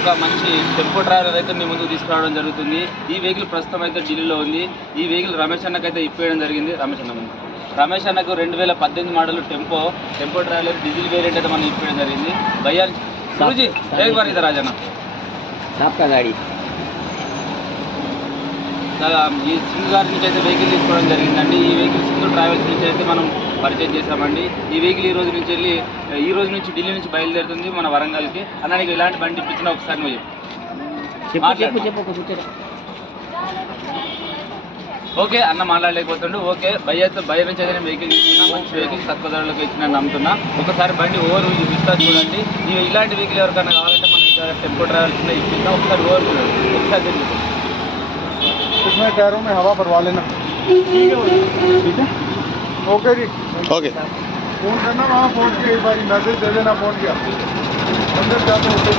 ఒక మంచి tempo traveller అయితే మీ ముందుకు తీసుకురావడం జరుగుతుంది. ఈ వెహికల్ ప్రస్తుతం అయితే ఢిల్లీలో ఉంది. ఈ వెహికల్ రమేష్ అన్నకు అయితే ఇప్పేయడం జరిగింది. రమేష్ అన్నకు 2018 model tempo traveller diesel variant అయితే మనం ఇప్పేయడం జరిగింది. భయ్యా గురూజీ एक बार इधर आ जाना आपका गाड़ी ఈ సింగ్ గారి నుంచి అయితే వెహికల్ తీసుకోవడం జరిగిందండి. ఈ వెహికల్ సింగ్ ట్రావెల్స్ నుంచి అయితే మనం పరిచయం చేసామండి. ఈ వెహికల్ ఈ రోజు నుంచి ఢిల్లీ నుంచి బయలుదేరుతుంది మన వరంగల్కి. అన్న నీకు ఇలాంటి బండి ఇప్పించినా ఒకసారి నువ్వు చెప్పు. ఓకే అన్న మాట్లాడలేకపోతుండు. ఓకే భయ్య నుంచి అయితే నేను వెహికల్ తీసుకున్నా. మంచి వెహికల్ తక్కువ ధరలకు ఇచ్చిన నమ్ముతున్నా. ఒకసారి బండి ఓవర్ ఇస్తా చూడండి. ఇలాంటి వెహికల్ ఎవరికైనా కావాలంటే మనం టెంపో ట్రావెల్స్ ఇప్పిస్తాం. ఒకసారి ఓవర్ చూడండి. ఒకసారి తెలుసు इसमें टायरों में हवा भरवा लेना. ठीक है ओके जी ओके. फोन करना वहाँ फोन किया एक बार मैसेज दे देना फोन किया अंदर जाते होते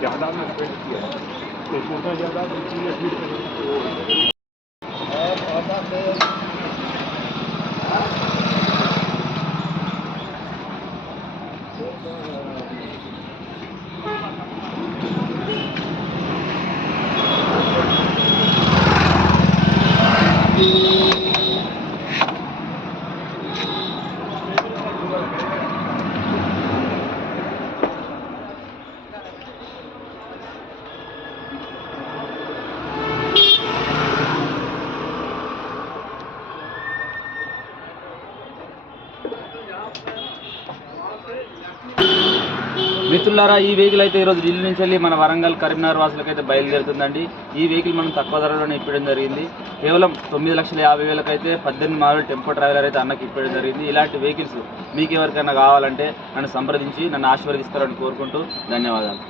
ज़्यादा में स्पेंड किया तो छोटा ज़्यादा మిత్రులారా, ఈ వెహికల్ అయితే ఈరోజు ఢిల్లీ నుంచి వెళ్ళి మన వరంగల్ కరీంనగర్ వాసులకు అయితే బయలుదేరుతుందండి. ఈ వెహికల్ మనం తక్కువ ధరలోనే ఇప్పడం జరిగింది. కేవలం 9,50,000 అయితే 18 మోడల్ టెంపో ట్రావెలర్ అయితే అన్నకి ఇప్పడం జరిగింది. ఇలాంటి వెహికల్స్ మీకు ఎవరికైనా కావాలంటే నన్ను సంప్రదించి నన్ను ఆశీర్వదిస్తారని కోరుకుంటూ ధన్యవాదాలు.